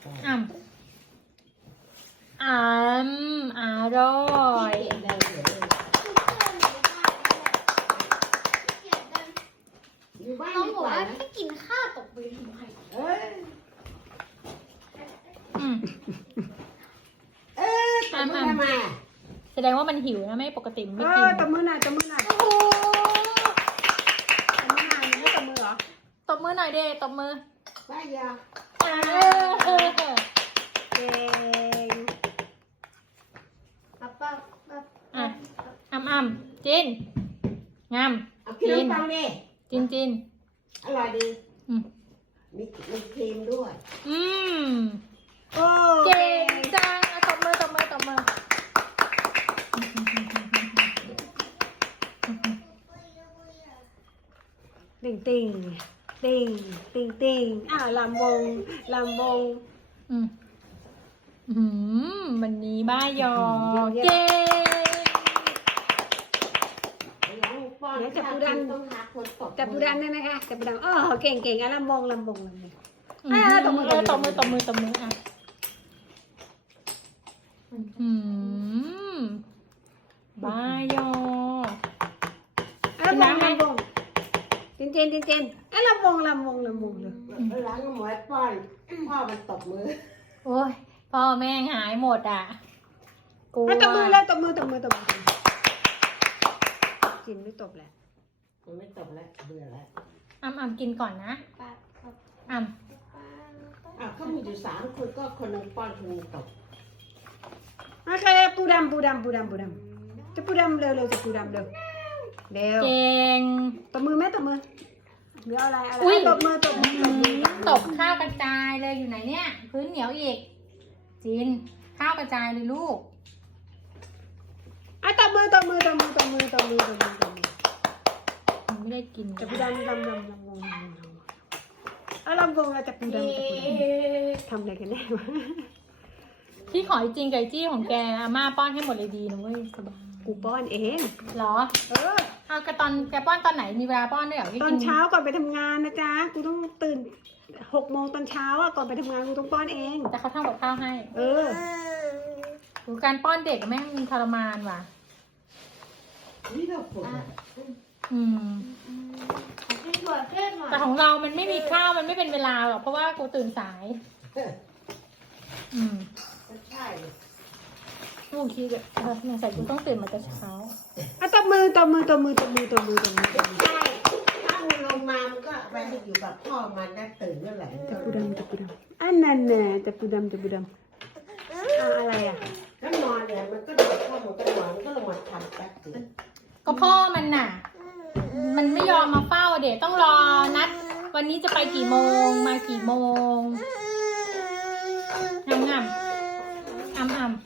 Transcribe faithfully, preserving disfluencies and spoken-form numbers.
อ่ำอ่ำอร่อยน้องบอกว่าให้กินข้าวตกไปทำไมอืมเออตบมือทำไมแสดงว่ามันหิวนะไม่ปกติมันเอไม่กิอน ตบมือหน่อยตบมือหน่อยโอ้โหตบมือหน่อยไม่ตบมือเหรอตบมือหน่อยเด้ตบมือได้ยาเออเออเออเก่งป้าป้าป้าอ่ะอ่ำอ่ำจินงามเอากินน้ำปังดิจินจินอร่อยดีอืมมีมีครีมด้วยอืมโอ้เก่งจังอ่ะตบมือตบมือตบมือติ่งติ่งติ่งติ่งติ่งอ่าลำวงลำวงอืมอืมวันนี้บ้ายอเยี่ยมเก่งน้องป้อนต้องหาคนตบจับปูดำได้ไหมคะจับปูดำอ๋อเก่งเก่งอ่ะลำวงลำวงลำวงอืมตบมือตบมือตบมือตบมืออ่ะอืมบ้ายอลำวงลำวงเจนเจนเจนเจนอ่ะลำวงลำวงลำวงเลยล้างหมวยป้อนพ่อมันตบมือโอ้ยพ่อแม่งหายหมดอ่ะกลัวอ่ะตบมือแล้วตบมือตบมือตบมือกินไม่ตบแหละมันไม่ตบแล้วเบื่อแล้วอ่ำอ่ำกินก่อนนะป้าป้าอ่อ่ะก็มีอยู่สามคนก็คนนึงป้อนคนนึงตบโอเคปูดำปูดำปูดำปูดำจะปูดำเร็วเร็วจะปูดำเร็วเร็วำเก่งตบมือไหมตบมือหรืออะไรอะไรอุ๊ยตบมือตบมือตบมือตบข้าวกระจายเลยอยู่ไหนเนี่ย พื้นเหนียวอีกจินข้าวกระจายเลยลูกอ่ะตบมือตบมือตบมือตบมือตบมือตบมือตบมือมันไม่ได้กินจะปูดำดำดำดำวงอ่ะลำวงอ่ะจะปูดำจะปูดำทำอะไรกันแน่วะพี่ขอจริงไก่จี้ของแกอาม่าป้อนให้หมดเลยดีนะเว้ยสบายกูป้อนเองเหรอเออเอากระตอนแกป้อนตอนไหนมีเวลาป้อนด้วยเหรอพี่ตอกินเช้าก่อนไปทำงานนะจ๊ะกูต้องตื่นหกโมงตอนเช้าอ่ะก่อนไปทำงานกูต้องป้อนเองแต่เขาทำกับข้าวให้เออดูการป้อนเด็กแม่งทรมานว่ะนี่เราปวดอืมขึ้นหน่อยขึ้นหน่อยแต่ของเรามันไม่มีข้าวมันไม่เป็นเวลาหรอกเพราะว่ากูตื่นสาย อืมใช่ลูกคิดเออสงสัยกูต้องตื่นมาแต่เช้าอ่ะตบมือตบมือตบมือตบมือตบมือตบมือตบมือใช่ถ้ามันลงมามันก็ไปอยู่กับพ่อมันได้ตื่นเมื่อไหร่จะปูดำจะปูดำอันนั้นน่ะจะปูดำจะปูดำอ่ะอะไรอ่ะก็นอนเนี่ยมันก็นอนพ่อมันก็นอนมันก็ลงมาทำแป๊บเดียวก็พ่อมันน่ะ มันไม่ยอมมาเฝ้าเด็กต้องรอนัด วันนี้จะไปกี่โมงมากี่โมงงามงามอ่ำอ่ำ